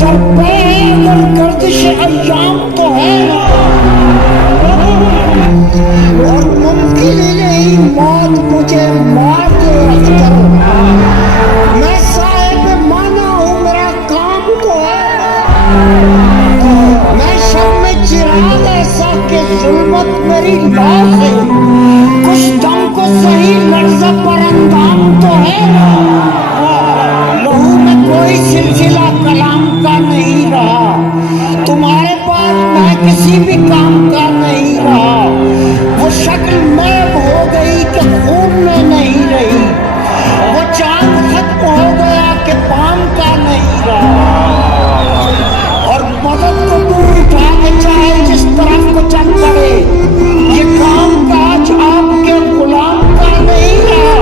दरबार गर्दिश अय्याम तो है ना, और मुमकिन ही नहीं मौत मुझे मार दे अख्तर। मैं साहिब माना हूँ, मेरा काम तो है ना। मैं शब में चिराग ऐसा कि जुल्मत मेरी लाश है, कुछ दम को सही लर्ज़ा पर अंदाम तो है ना। लहू में कोई सिलसिला कलाम का नहीं रहा, तुम्हारे पास मैं किसी भी काम का नहीं रहा। वो शक्ल मैब हो गई कि खून में नहीं रही, वो चांद खत्म हो गया कि पाम का नहीं रहा। और मदद को तू उठा के चाहे जिस तरफ को चल पड़े, ये काम काज आपके गुलाम का नहीं रहा।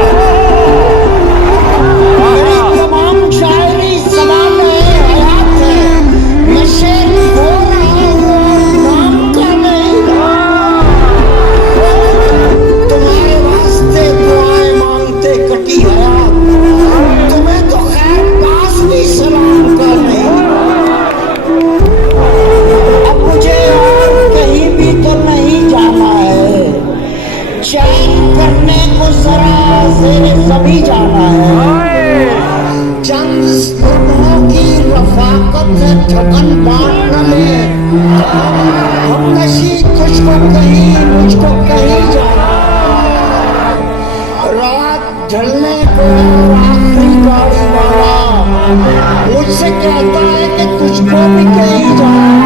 मेरी तमाम शायरी सलाम हयात है, मैं शेर बोल रहा हूँ और नाम का नहीं रहा। तुम्हारे वास्ते दुआएं मांगते कटी हयात, तुम्हें तो खैर पास भी सलाम का नहीं। अब मुझे और कहीं भी तो नहीं जाना है, चैन करने को जरा ज़ेरे ज़मीं जाना है। चंद लम्हों की रफाकत से थकन बांट न ले, हम नशी तुझको कहीं मुझको कहीं जाना। रात ढलने को आखिरी गाड़ी वाला मुझसे कहता है कि तुझको भी कहीं जाना।